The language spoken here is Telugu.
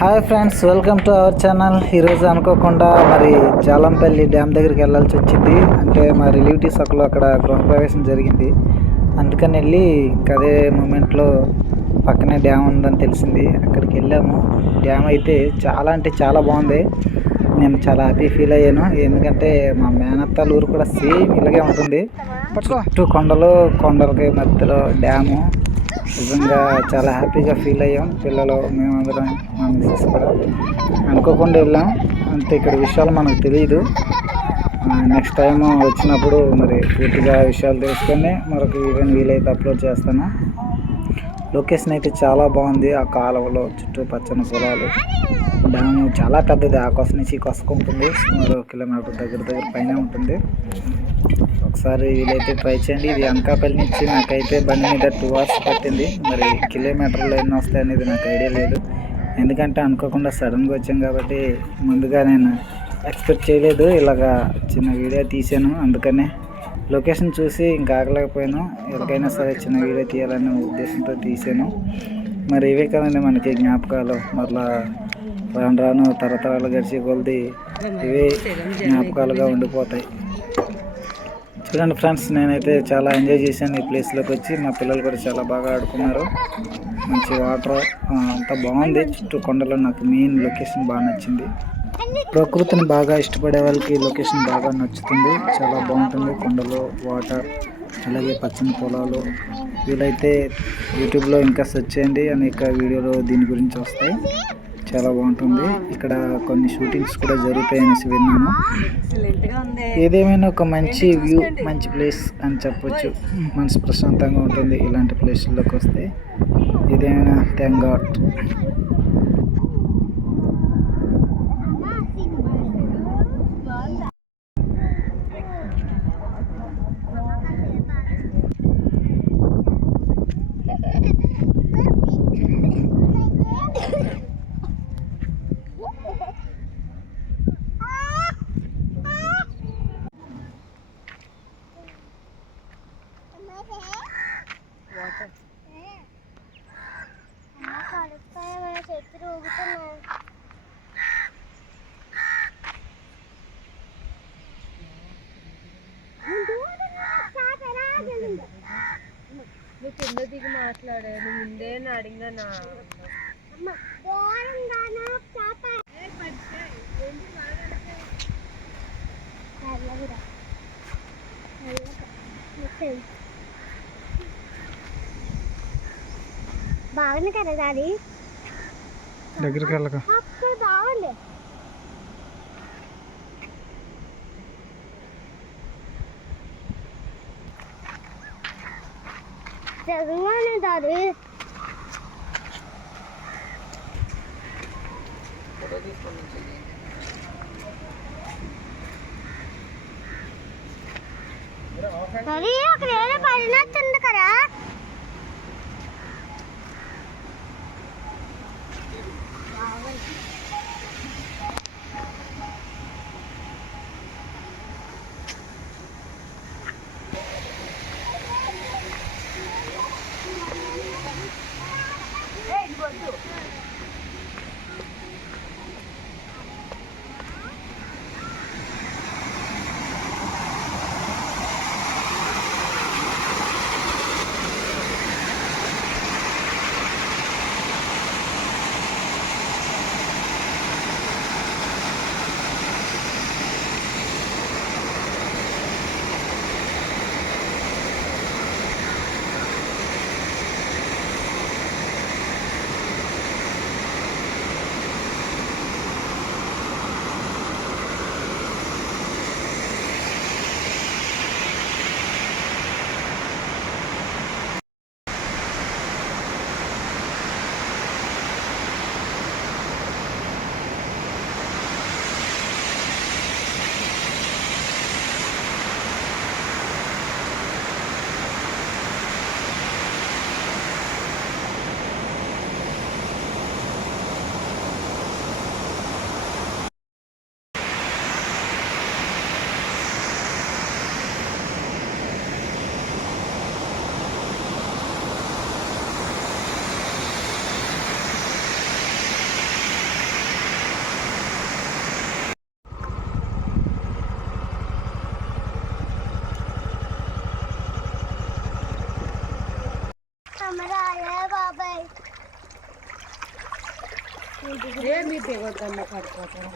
Hi friends welcome to our channel ఈరోజు అనుకోకుండా మరి జాలంపల్లి డ్యామ్ దగ్గరికి వెళ్ళాల్సి వచ్చింది. అంటే మా రిలేటివ్స్ ఒకళ్ళు అక్కడ గృహప్రవేశం జరిగింది. అందుకని వెళ్ళి అదే మూమెంట్లో పక్కనే డ్యామ్ ఉందని తెలిసింది. అక్కడికి వెళ్ళాము. డ్యామ్ అయితే చాలా అంటే చాలా బాగుంది. నేను చాలా హ్యాపీ ఫీల్ అయ్యాను. ఎందుకంటే మా మేనత్తాల ఊరు కూడా సేమ్ ఇలాగే ఉంటుంది. చుట్టూ కొండలు కొండలకి మధ్యలో డ్యాము. నిజంగా చాలా హ్యాపీగా ఫీల్ అయ్యాం. పిల్లలు మేమందరం మా మిస్సెస్ కూడా. అనుకోకుండా వెళ్ళాం. అంతే ఇక్కడ విషయాలు మనకు తెలియదు నెక్స్ట్ టైం వచ్చినప్పుడు మరి పూర్తిగా విషయాలు తెలుసుకొని మరొక వీడియోని వీలైతే అప్లోడ్ చేస్తాను. లొకేషన్ అయితే చాలా బాగుంది. ఆ కాలువలో చుట్టూ పచ్చని పొలాలు. డ్యామ్ చాలా పెద్దది. ఆ కొస నుంచి ఈ ఉంటుంది సుమారు కిలోమీటర్ దగ్గర దగ్గర పైన ఉంటుంది. ఒకసారి వీలైతే ట్రై చేయండి. ఇది అనకాపల్లి నుంచి నాకైతే బండి మీద టూ అవర్స్ పట్టింది. మరి కిలోమీటర్లు ఎన్ని వస్తాయి అనేది నాకు ఐడియా లేదు. ఎందుకంటే అనుకోకుండా సడన్గా వచ్చాం కాబట్టి ముందుగా నేను ఎక్స్పెక్ట్ చేయలేదు. ఇలాగా చిన్న వీడియో తీసాను అందుకనే లొకేషన్ చూసి ఇంకా ఆగలేకపోయాను. ఎవరికైనా సరే చిన్న వీడియో తీయాలనే ఉద్దేశంతో తీసాను మరి ఇవే కదండి మనకి జ్ఞాపకాలు. మరలా రాను రాను తరతరాలు గడిచి కొలిది ఇవే జ్ఞాపకాలుగా ఉండిపోతాయి. చూడండి ఫ్రెండ్స్ నేనైతే చాలా ఎంజాయ్ చేశాను ఈ ప్లేస్లోకి వచ్చి. మా పిల్లలు కూడా చాలా బాగా ఆడుకున్నారు. మంచి వాటర్ అంతా బాగుంది. చుట్టూ కొండలో నాకు మెయిన్ లొకేషన్ బాగా నచ్చింది. ప్రకృతిని బాగా ఇష్టపడే వాళ్ళకి లొకేషన్ బాగా నచ్చుతుంది. చాలా బాగుంటుంది కొండలు వాటర్ అలాగే పచ్చని పొలాలు. వీలైతే యూట్యూబ్లో ఇంకా సెర్చ్ చేయండి. అనేక వీడియోలు దీని గురించి వస్తాయి. చాలా బాగుంటుంది. ఇక్కడ కొన్ని షూటింగ్స్ కూడా జరుగుతాయి అనేసి విన్నాను. ఏదేమైనా ఒక మంచి వ్యూ మంచి ప్లేస్ అని చెప్పొచ్చు. మనసు ప్రశాంతంగా ఉంటుంది ఇలాంటి ప్లేస్లోకి వస్తే. ఏదేమైనా థ్యాంక్ గాడ్. చేతులు ఊగుతున్నాయి నువ్వు కింద దిగి మాట్లాడే నువ్వు ముందే అడిగా నా బాగుంది కదా దాది దగ్గరికి వెళ్ళక అక్కడ బాగుంది చదువునే దాది మరి అక్కడ ఏదో పడినట్టుంది ఏమి. దిగొద్దమ్మ పడిపోతాను